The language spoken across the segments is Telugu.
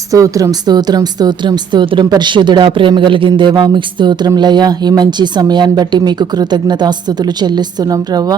స్తోత్రం స్తోత్రం స్తోత్రం స్తోత్రం పరిశుద్ధుడా, ప్రేమ కలిగిన దేవా, మీకు స్తోత్రం లయ. ఈ మంచి సమయాన్ని బట్టి మీకు కృతజ్ఞతాస్తుతులు చెల్లిస్తున్నాం ప్రభా.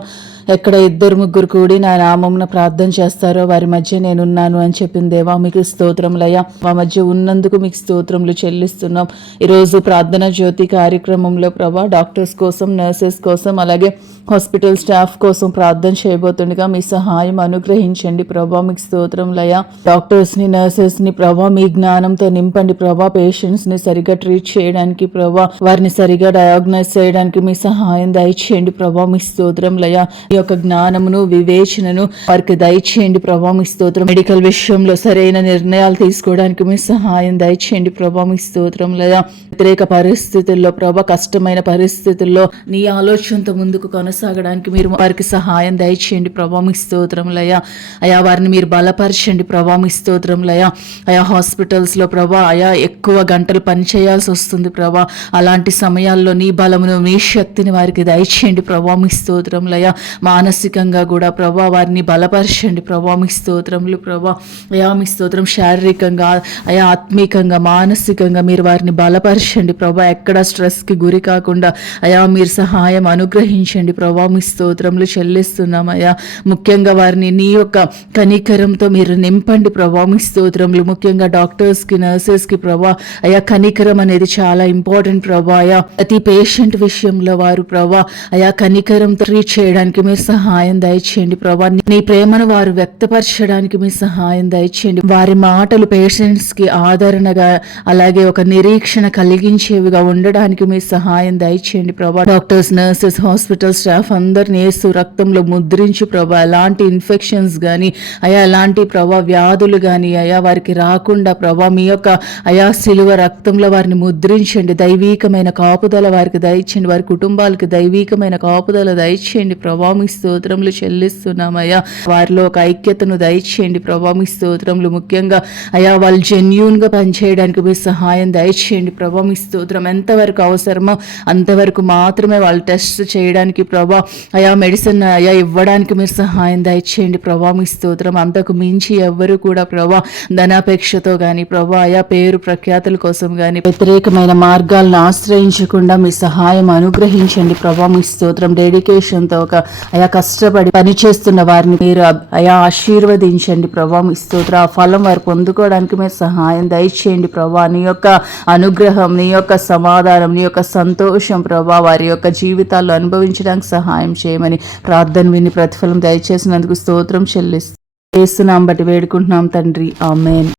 ఎక్కడ ఇద్దరు ముగ్గురు కూడి నా నామమున ప్రార్థన చేస్తారో వారి మధ్య నేనున్నాను అని చెప్పిన దేవా, మీకు స్తోత్రం లయ. మా మధ్య ఉన్నందుకు మీకు స్తోత్రములు చెల్లిస్తున్నాం. ఈరోజు ప్రార్థన జ్యోతి కార్యక్రమంలో ప్రభా, డాక్టర్స్ కోసం, నర్సెస్ కోసం, అలాగే హాస్పిటల్ స్టాఫ్ కోసం ప్రార్థన చేయబోతుండగా మీ సహాయం అనుగ్రహించండి ప్రభా. మీకు స్తోత్రం లయ. డాక్టర్స్ని, నర్సెస్ని ప్రభా మీ జ్ఞానంతో నింపండి ప్రభా. పేషెంట్స్ని సరిగా ట్రీట్ చేయడానికి ప్రభా, వారిని సరిగా డయాగ్నైజ్ చేయడానికి మీ సహాయం దయచేయండి ప్రభా. మీ స్తోత్రం లయ. ఈ యొక్క జ్ఞానమును, వివేచనను వారికి దయచేయండి ప్రభా. మీ స్తోత్రం. మెడికల్ విషయంలో సరైన నిర్ణయాలు తీసుకోవడానికి మీ సహాయం దయచేయండి ప్రభా. మీ స్తోత్రం లయ. వ్యతిరేక పరిస్థితుల్లో ప్రభా, కష్టమైన పరిస్థితుల్లో నీ ఆలోచనతో ముందుకు కొనసాగడానికి మీరు వారికి సహాయం దయచేయండి ప్రభా. మీ స్తోత్రం లయ. అయా వారిని మీరు బలపరచండి ప్రభా. మీ స్తోత్రం లయ. అయా హాస్పిటల్స్లో ప్రభా, అయా ఎక్కువ గంటలు పని చేయాల్సి వస్తుంది ప్రభా. అలాంటి సమయాల్లో నీ బలమును, మీ శక్తిని వారికి దయచేయండి ప్రభా. మీ స్తోత్రం లయ. మానసికంగా కూడా ప్రభా వారిని బలపరచండి ప్రభా. మీ స్తోత్రములు ప్రభా. అయా మీ స్తోత్రం. శారీరకంగా, అయా ఆత్మీకంగా, మానసికంగా మీరు వారిని బలపరచండి ప్రభా. ఎక్కడ స్ట్రెస్కి గురి కాకుండా అయా మీరు సహాయం అనుగ్రహించండి ప్రభా. మీ స్తోత్రములు చెల్లిస్తున్నాం అయా. ముఖ్యంగా వారిని నీ యొక్క కనికరంతో మీరు నింపండి ప్రభా. మీ స్తోత్రములు. ముఖ్యంగా డాక్టర్స్కి, నర్సెస్కి ప్రభా, అయా కనికరం అనేది చాలా ఇంపార్టెంట్ ప్రభా. అయా ప్రతి పేషెంట్ విషయంలో వారు ప్రభా, అయా కనికరంతో ట్రీట్ చేయడానికి మీరు సహాయం దయచేయండి ప్రభా. నీ ప్రేమను వారు వ్యక్తపరచడానికి మీ సహాయం దయచేయండి. వారి మాటలు పేషెంట్స్కి ఆదరణగా, అలాగే ఒక నిరీక్షణ కలిగించేవిగా ఉండడానికి మీ సహాయం దయచేయండి ప్రభా. డాక్టర్స్, నర్సెస్, హాస్పిటల్ స్టాఫ్ అందరిని యేసు రక్తంలో ముద్రించి ప్రభా, ఎలాంటి ఇన్ఫెక్షన్స్ కానీ, అయా ఎలాంటి ప్రభా వ్యాధులు కానీ అయా వారికి రాకుండా ప్రభా, మీ యొక్క అయా శిలువ రక్తంలో వారిని ముద్రించండి. దైవీకమైన కాపుదల వారికి దయచేయండి. వారి కుటుంబాలకు దైవీకమైన కాపుదల దయచేయండి ప్రభా. మీ స్తోత్రములు చెల్లిస్తున్నామయ్యా. వారిలో ఒక ఐక్యతను దయచేయండి ప్రభా. మీ స్తోత్రములు. ముఖ్యంగా అయా వాళ్ళు జెన్యూన్గా పనిచేయడానికి మీ సహాయం దయచేయండి ప్రభా. మీ స్తోత్రం. ఎంతవరకు అవసరమో అంతవరకు మాత్రమే వాళ్ళు టెస్ట్ చేయడానికి ప్రభా, అయా మెడిసిన్ అయా ఇవ్వడానికి మీరు సహాయం దయచేయండి ప్రభా. మీ స్తోత్రం. అంతకు మించి ఎవ్వరు కూడా ప్రభా ధనాపేక్షతో కానీ ప్రభా, అయా పేరు ప్రఖ్యాతుల కోసం కానీ వ్యతిరేకమైన మార్గాలను ఆశ్రయించకుండా మీ సహాయం అనుగ్రహించండి ప్రభా. మీ స్తోత్రం. డెడికేషన్తో ఒక అయా కష్టపడి పనిచేస్తున్న వారిని మీరు అయా ఆశీర్వదించండి ప్రభా. మీ స్తోత్రం. ఆ ఫలం వారు పొందుకోవడానికి మీరు సహాయం దయచేయండి ప్రభా. నీ యొక్క అనుగ్రహం, నీ యొక్క సమాధానం, నీ యొక్క సంతోషం ప్రభా వారి యొక్క జీవితాల్లో అనుభవించడానికి సహాయం చేయమని ప్రార్థన విని ప్రతిఫలం దయచేసినందుకు స్తోత్రం చెల్లిస్తున్నాం బట్టి వేడుకుంటున్నాం తండ్రి. ఆమేన్.